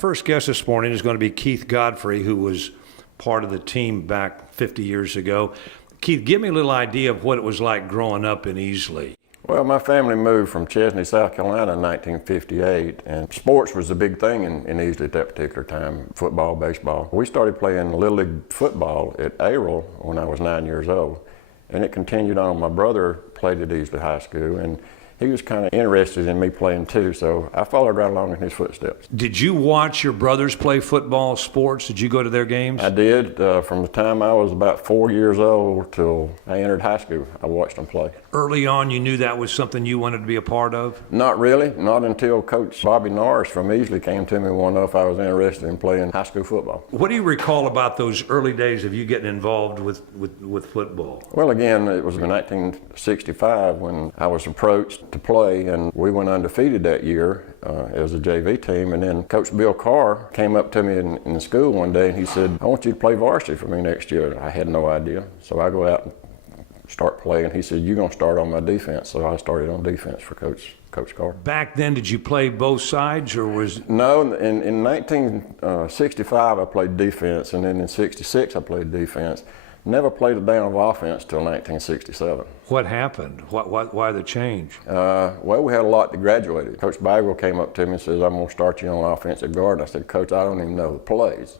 first guest this morning is going to be Keith Godfrey, who was part of the team back 50 years ago. Keith, give me a little idea of what it was like growing up in Easley. Well, my family moved from Chesney, South Carolina in 1958, and sports was a big thing in Easley at that particular time, football, baseball. We started playing Little League football at Arrell when I was 9 years old, and it continued on. My brother played at Easley High School, and he was kind of interested in me playing too, so I followed right along in his footsteps. Did you watch your brothers play football, sports? Did you go to their games? I did. From the time I was about 4 years old till I entered high school, I watched them play. Early on, you knew that was something you wanted to be a part of? Not really. Not until Coach Bobby Norris from Easley came to me and wanted to know if I was interested in playing high school football. What do you recall about those early days of you getting involved with football? Well, again, it was in 1965 when I was approached to play, and we went undefeated that year as a JV team. And then Coach Bill Carr came up to me in the school one day and he said, "I want you to play varsity for me next year." I had no idea. So I go out and start playing. He said, "You're going to start on my defense." So I started on defense for Coach Carr. Back then, did you play both sides, or was... No, in 1965 I played defense, and then in 66 I played defense. Never played a down of offense till 1967. What happened? Why the change? Well, we had a lot that graduated. Coach Bagwell came up to me and says, "I'm going to start you on offensive guard." And I said, "Coach, I don't even know the plays."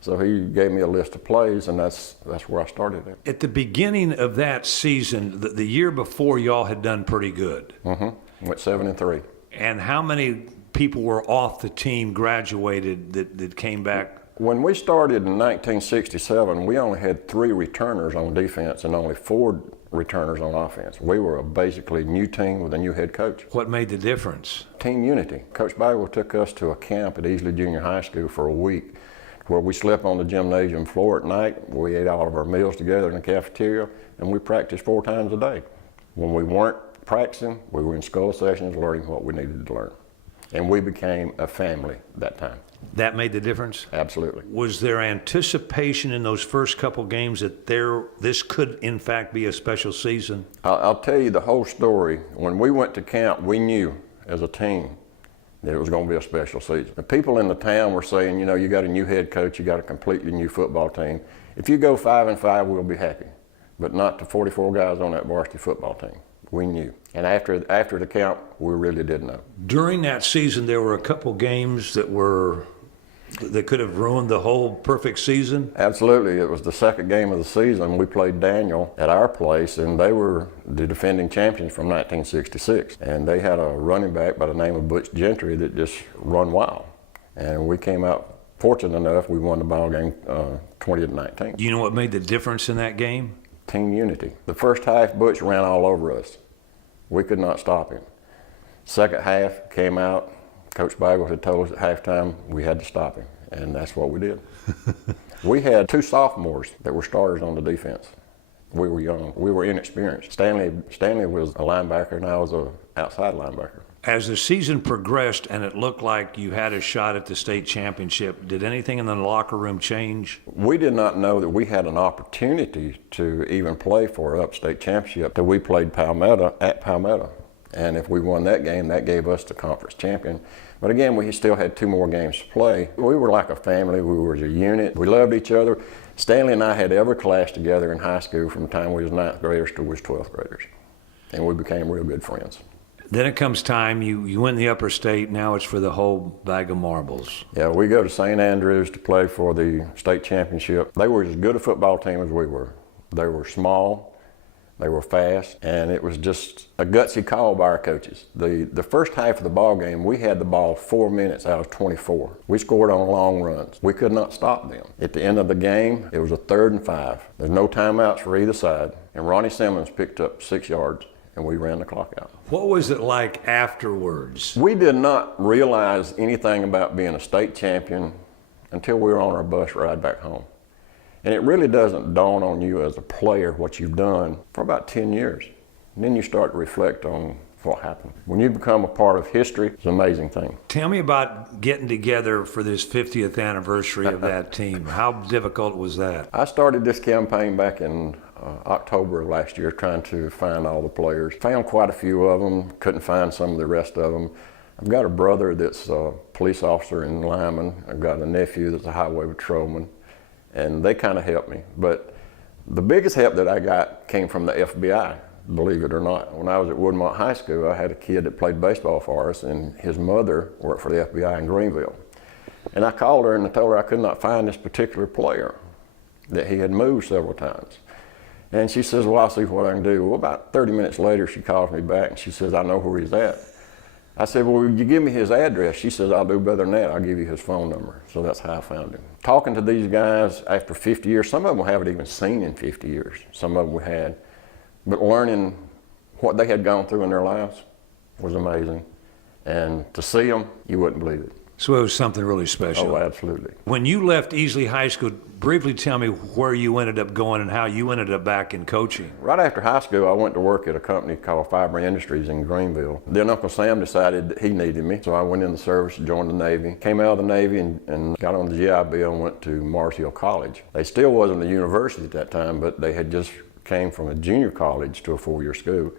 So he gave me a list of plays, and that's where I started at. At the beginning of that season, the year before, y'all had done pretty good. Mm-hmm. Went 7-3. And how many people were off the team, graduated, that came back? When we started in 1967, we only had 3 returners on defense and only 4 returners on offense. We were a basically new team with a new head coach. What made the difference? Team unity. Coach Bagwell took us to a camp at Easley Junior High School for a week, where we slept on the gymnasium floor at night. We ate all of our meals together in the cafeteria, and we practiced 4 times a day. When we weren't practicing, we were in school sessions learning what we needed to learn. And we became a family that time. That made the difference? Absolutely. Was there anticipation in those first couple games that this could in fact be a special season? I'll tell you the whole story. When we went to camp, we knew as a team that it was going to be a special season. The people in the town were saying, you got a new head coach, you got a completely new football team. If you go 5-5, we'll be happy. But not the 44 guys on that varsity football team. We knew. And after the camp, we really did know. During that season, there were a couple games that could have ruined the whole perfect season? Absolutely. It was the second game of the season. We played Daniel at our place, and they were the defending champions from 1966. And they had a running back by the name of Butch Gentry that just run wild. And we came out fortunate enough, we won the ball game 20-19. Do you know what made the difference in that game? Team unity. The first half, Butch ran all over us. We could not stop him. Second half came out, Coach Bagwell had told us at halftime we had to stop him, and that's what we did. We had 2 sophomores that were starters on the defense. We were young, we were inexperienced. Stanley was a linebacker and I was an outside linebacker. As the season progressed and it looked like you had a shot at the state championship, did anything in the locker room change? We did not know that we had an opportunity to even play for an upstate championship till we played Palmetto at Palmetto. And if we won that game, that gave us the conference champion. But again, we still had 2 more games to play. We were like a family, we were a unit. We loved each other. Stanley and I had every class together in high school from the time we was 9th graders to we was 12th graders. And we became real good friends. Then it comes time, you win the upper state, now it's for the whole bag of marbles. Yeah, we go to St. Andrews to play for the state championship. They were as good a football team as we were. They were small, they were fast, and it was just a gutsy call by our coaches. The first half of the ball game, we had the ball 4 minutes out of 24. We scored on long runs. We could not stop them. At the end of the game, it was a 3rd and 5. There's no timeouts for either side, and Ronnie Simmons picked up 6 yards. And we ran the clock out. What was it like afterwards? We did not realize anything about being a state champion until we were on our bus ride back home. And it really doesn't dawn on you as a player what you've done for about 10 years. And then you start to reflect on what happened. When you become a part of history, it's an amazing thing. Tell me about getting together for this 50th anniversary of that team. How difficult was that? I started this campaign back in October of last year trying to find all the players. Found quite a few of them, couldn't find some of the rest of them. I've got a brother that's a police officer in Lyman. I've got a nephew that's a highway patrolman, and they kind of helped me. But the biggest help that I got came from the FBI, believe it or not. When I was at Woodmont High School, I had a kid that played baseball for us, and his mother worked for the FBI in Greenville. And I called her and I told her I could not find this particular player, that he had moved several times. And she says, well, I'll see what I can do. Well, about 30 minutes later, she calls me back and she says, I know where he's at. I said, well, will you give me his address? She says, I'll do better than that. I'll give you his phone number. So that's how I found him. Talking to these guys after 50 years, some of them we haven't even seen in 50 years. Some of them we had. But learning what they had gone through in their lives was amazing. And to see them, you wouldn't believe it. So it was something really special. Oh, absolutely. When you left Easley High School, briefly tell me where you ended up going and how you ended up back in coaching. Right after high school, I went to work at a company called Fiber Industries in Greenville. Then Uncle Sam decided that he needed me, so I went in the service, joined the Navy, came out of the Navy and got on the GI Bill and went to Mars Hill College. They still wasn't a university at that time, but they had just came from a junior college to a 4-year school.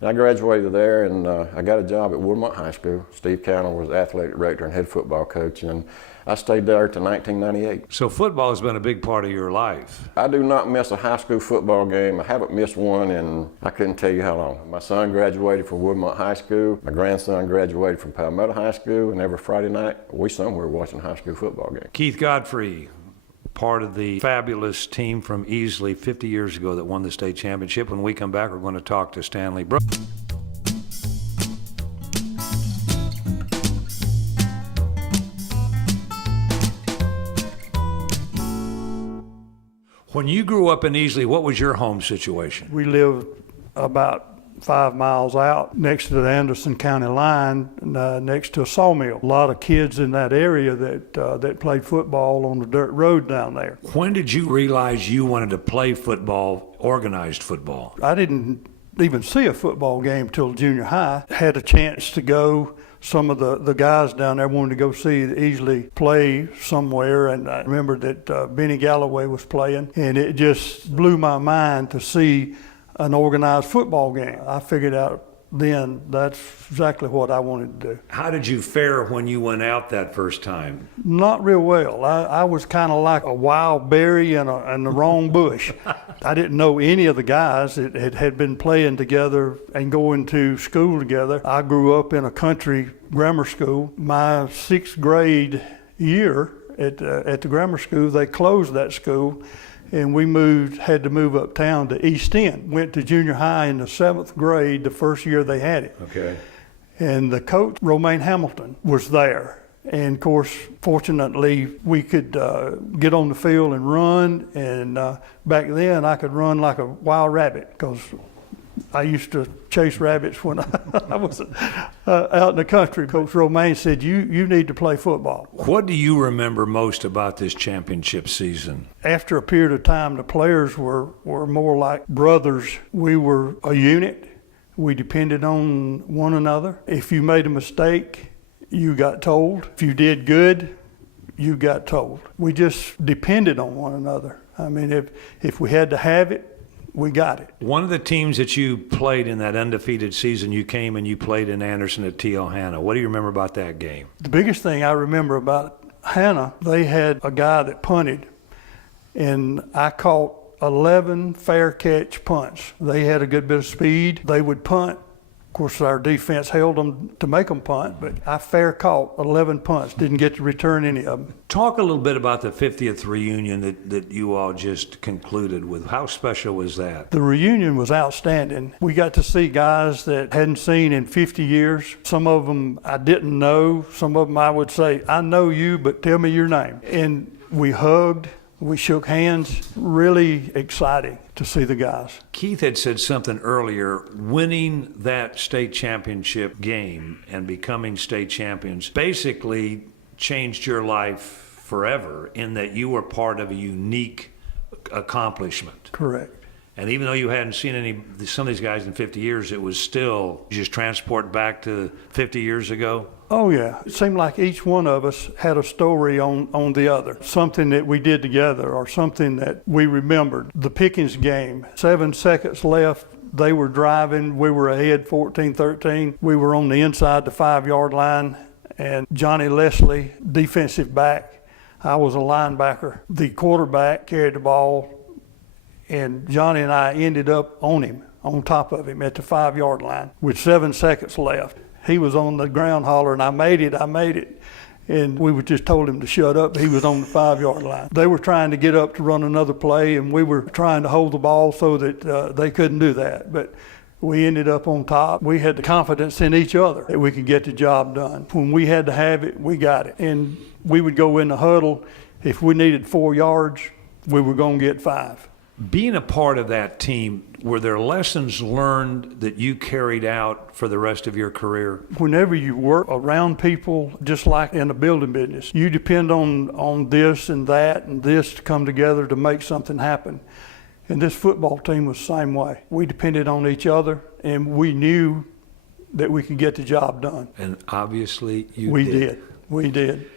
And I graduated there, and I got a job at Woodmont High School. Steve Cannell was athletic director and head football coach, and I stayed there till 1998. So football has been a big part of your life. I do not miss a high school football game. I haven't missed one in, I couldn't tell you how long. My son graduated from Woodmont High School. My grandson graduated from Palmetto High School, and every Friday night, we somewhere watching a high school football game. Keith Godfrey, part of the fabulous team from Easley 50 years ago that won the state championship. When we come back, we're going to talk to Stanley Brooks. When you grew up in Easley, what was your home situation? We lived about 5 miles out next to the Anderson County line, next to a sawmill. A lot of kids in that area that played football on the dirt road down there. When did you realize you wanted to play football, organized football? I didn't even see a football game till junior high. Had a chance to go. Some of the guys down there wanted to go see Easley play somewhere, and I remember that Benny Galloway was playing, and it just blew my mind to see an organized football game. I figured out then that's exactly what I wanted to do. How did you fare when you went out that first time? Not real well. I was kind of like a wild berry in the wrong bush. I didn't know any of the guys that had been playing together and going to school together. I grew up in a country grammar school. My 6th grade year at the grammar school, they closed that school, and we had to move uptown to East End. Went to junior high in the 7th grade, the first year they had it. Okay. And the coach, Romaine Hamilton, was there. And of course, fortunately, we could get on the field and run. And back then, I could run like a wild rabbit because I used to chase rabbits when I was out in the country. Coach Romaine said, you need to play football. What do you remember most about this championship season? After a period of time, the players were more like brothers. We were a unit. We depended on one another. If you made a mistake, you got told. If you did good, you got told. We just depended on one another. I mean, if we had to have it, we got it. One of the teams that you played in that undefeated season, you came and you played in Anderson at T.O. Hanna. What do you remember about that game? The biggest thing I remember about Hanna, they had a guy that punted, and I caught 11 fair catch punts. They had a good bit of speed. They would punt. Of course, our defense held them to make them punt, but I fair caught 11 punts, didn't get to return any of them. Talk a little bit about the 50th reunion that you all just concluded with. How special was that? The reunion was outstanding. We got to see guys that hadn't seen in 50 years. Some of them I didn't know. Some of them I would say, I know you, but tell me your name. And we hugged. We shook hands. Really exciting to see the guys. Keith had said something earlier. Winning that state championship game and becoming state champions basically changed your life forever in that you were part of a unique accomplishment. Correct. And even though you hadn't seen some of these guys in 50 years, it was still just transport back to 50 years ago. Oh, yeah. It seemed like each one of us had a story on the other, something that we did together or something that we remembered. The Pickens game, 7 seconds left They were driving. We were ahead 14-13. We were on the inside the 5-yard line, and Johnny Leslie, defensive back. I was a linebacker. The quarterback carried the ball, and Johnny and I ended up on him, on top of him at the 5-yard line with 7 seconds left. He was on the ground hollering, I made it. And we just told him to shut up. He was on the 5-yard line. They were trying to get up to run another play, and we were trying to hold the ball so that they couldn't do that. But we ended up on top. We had the confidence in each other that we could get the job done. When we had to have it, we got it. And we would go in the huddle. If we needed 4 yards, we were going to get 5. Being a part of that team, were there lessons learned that you carried out for the rest of your career? Whenever you work around people, just like in the building business, you depend on this and that and this to come together to make something happen. And this football team was the same way. We depended on each other, and we knew that we could get the job done. And obviously you We did. We did.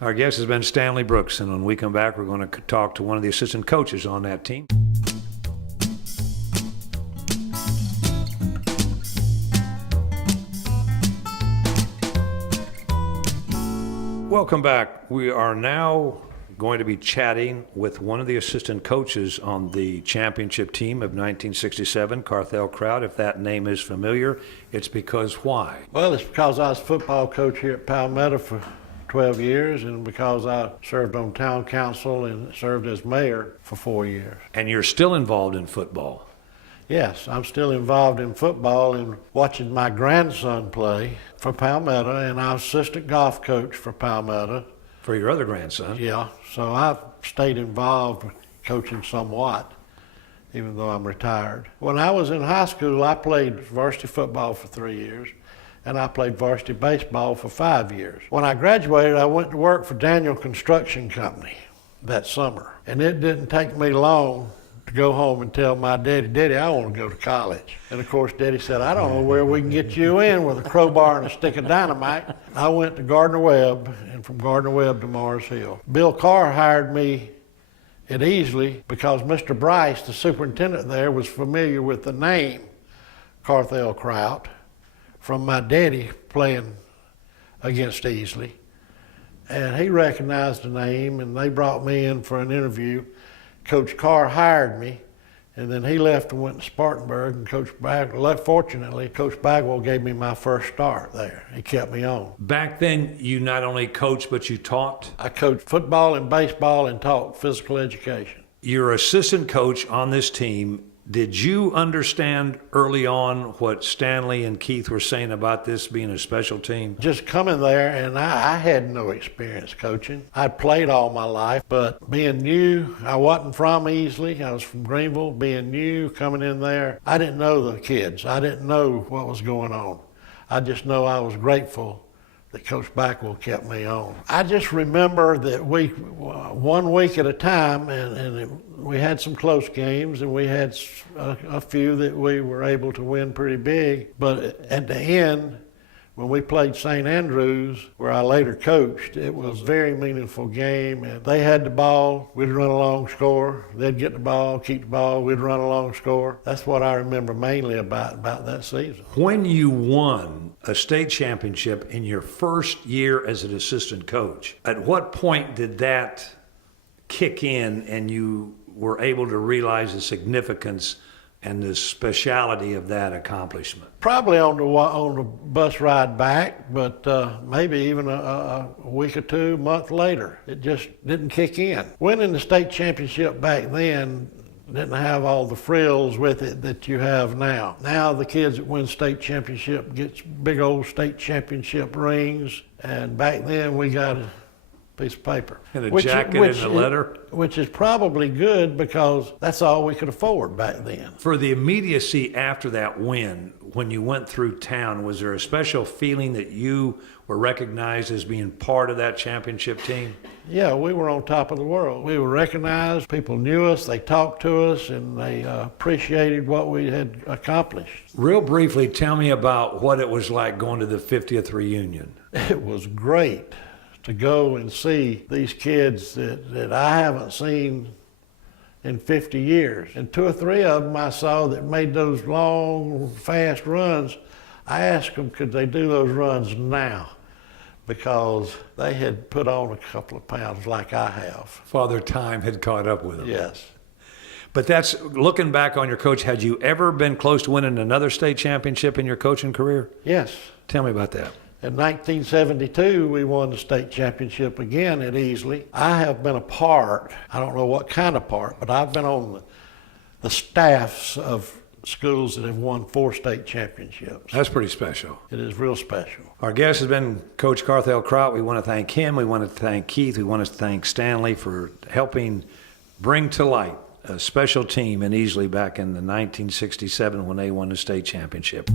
Our guest has been Stanley Brooks, and when we come back, we're going to talk to one of the assistant coaches on that team. Welcome back. We are now going to be chatting with one of the assistant coaches on the championship team of 1967, Carthel Crout. If that name is familiar, it's because why? Well, it's because I was football coach here at Palmetto for 12 years, and because I served on town council and served as mayor for 4 years. And you're still involved in football. Yes, I'm still involved in football and watching my grandson play for Palmetto, and I was assistant golf coach for Palmetto. For your other grandson. Yeah, so I've stayed involved coaching somewhat, even though I'm retired. When I was in high school, I played varsity football for 3 years, and I played varsity baseball for 5 years. When I graduated, I went to work for Daniel Construction Company that summer, and it didn't take me long to go home and tell my Daddy, I want to go to college. And of course, Daddy said, I don't know where we can get you in with a crowbar and a stick of dynamite. I went to Gardner-Webb, and from Gardner-Webb to Mars Hill. Bill Carr hired me at Easley because Mr. Bryce, the superintendent there, was familiar with the name Carthel Crout from my daddy playing against Easley. And he recognized the name, and they brought me in for an interview. Coach Carr hired me, and then he left and went to Spartanburg, and fortunately, Coach Bagwell gave me my first start there. He kept me on. Back then, you not only coached, but you taught? I coached football and baseball and taught physical education. Your assistant coach on this team, did you understand early on what Stanley and Keith were saying about this being a special team? Just coming there, and I had no experience coaching. I'd played all my life, but being new, I wasn't from Easley. I was from Greenville. Being new, coming in there, I didn't know the kids. I didn't know what was going on. I just know I was grateful that Coach Bagwell kept me on. I just remember that we, 1 week at a time, we had some close games, and we had a few that we were able to win pretty big. But at the end, when we played St. Andrews, where I later coached, it was a very meaningful game. And they had the ball, we'd run along, score. They'd get the ball, keep the ball, we'd run along, score. That's what I remember mainly about that season. When you won a state championship in your first year as an assistant coach, at what point did that kick in and you were able to realize the significance and the speciality of that accomplishment? Probably on the bus ride back, but maybe even a week or 2 months later. It just didn't kick in. Winning the state championship back then didn't have all the frills with it that you have now. Now the kids that win state championship gets big old state championship rings, and back then we got a piece of paper. And a jacket and a letter? Which is probably good because that's all we could afford back then. For the immediacy after that win, when you went through town, was there a special feeling that you were recognized as being part of that championship team? Yeah, we were on top of the world. We were recognized, people knew us, they talked to us, and they appreciated what we had accomplished. Real briefly, tell me about what it was like going to the 50th reunion. It was great to go and see these kids that I haven't seen in 50 years. And 2 or 3 of them I saw that made those long, fast runs. I asked them, could they do those runs now? Because they had put on a couple of pounds like I have. Father Time had caught up with them. Yes. But that's, looking back on your coach, had you ever been close to winning another state championship in your coaching career? Yes. Tell me about that. In 1972, we won the state championship again at Easley. I have been a part, I don't know what kind of part, but I've been on the staffs of schools that have won 4 state championships. That's pretty special. It is real special. Our guest has been Coach Carthel Crout. We want to thank him. We want to thank Keith. We want to thank Stanley for helping bring to light a special team in Easley back in the 1967 when they won the state championship.